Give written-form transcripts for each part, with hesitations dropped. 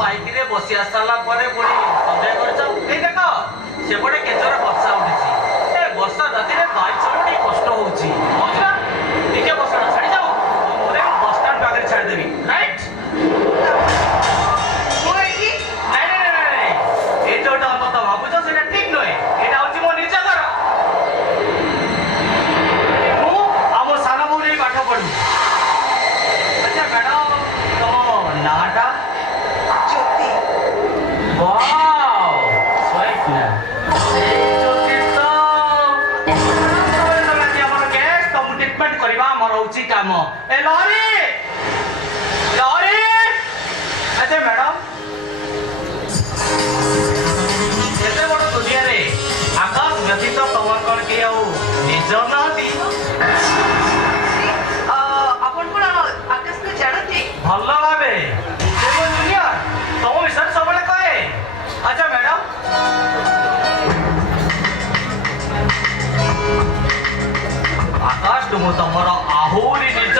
Bike রে বসি আসলা পরে পুরি সন্দেহ করছ এই দেখো সেপটে কেতরে বর্ষা উঠিছি এ বর্ষা রাতিরে বাইক চলাটি কষ্ট হଉଛି বুঝলা টিকে বর্ষাটা ছাড়ি যাও মোরে বস স্ট্যান্ড পাখে ছাড়ি দেবি রাইট ମୁଁ ଏଠି ନାଇଁ ନାଇଁ ନାଇଁ ନାଇଁ ଏ ଯୋଉଟା ଅନ୍ତତ ଭାବୁଛ ସେଟା ଠିକ ନୁହେଁ ଏଟା ହଉଛି ମୋ ନିଜ ଘର ମୁଁ ଆଉ ମୋ ସାନ ବୋଉ ନେଇ ପାଠ ପଢିବୁ ଆଚ୍ଛା ମ୍ୟାଡମ ତମ ନାଁଟା Jyoti Wow! Swipe na. Treatment करवा आमर हूँ कम ए लहरी लहरी अच्छा मैडम एते बड़ दुनिया रे आकाश व्यतीत तमर कौन के निज नदी ଆପଣ କଣ ଆକାଶକୁ ଜାଣନ୍ତି भल भावे दुनिया तुम विषय सब कहे अच्छा मैडम आकाश तुम तुमर आहुरी निज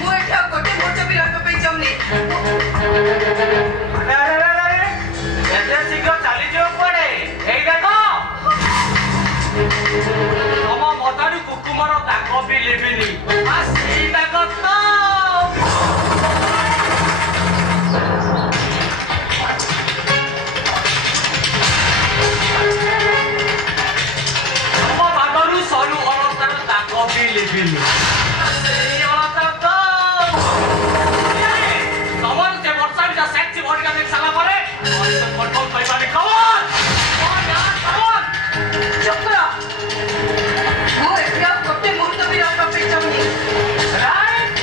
ମୁଁ ଏଠି ଆଉ ଗୋଟେ ମୁହୂର୍ତ୍ତ ବି ରହିବା ପାଇଁ ଚାହୁଁନି एते शीघ्र चली जाओ पड़े एई देखो तम मतारू कुकुमर दाग भी लिबिनी आ सेई दाग तो तम भागरू सरू अलंकार दाग भी लिबिनी सेई अलंकार तो कमन से वर्षा भी सेक्सी बॉडी का देख साला परे और इसे कंट्रोल कर पाने कमन कमन ଚୁପ୍ କର ମୁଁ ଏଠି ଆଉ ଗୋଟେ ମୁହୂର୍ତ୍ତ ବି ରହିବା ପାଇଁ ଚାହୁଁନି राइट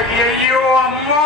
అయ్యయ్యో అమ్మా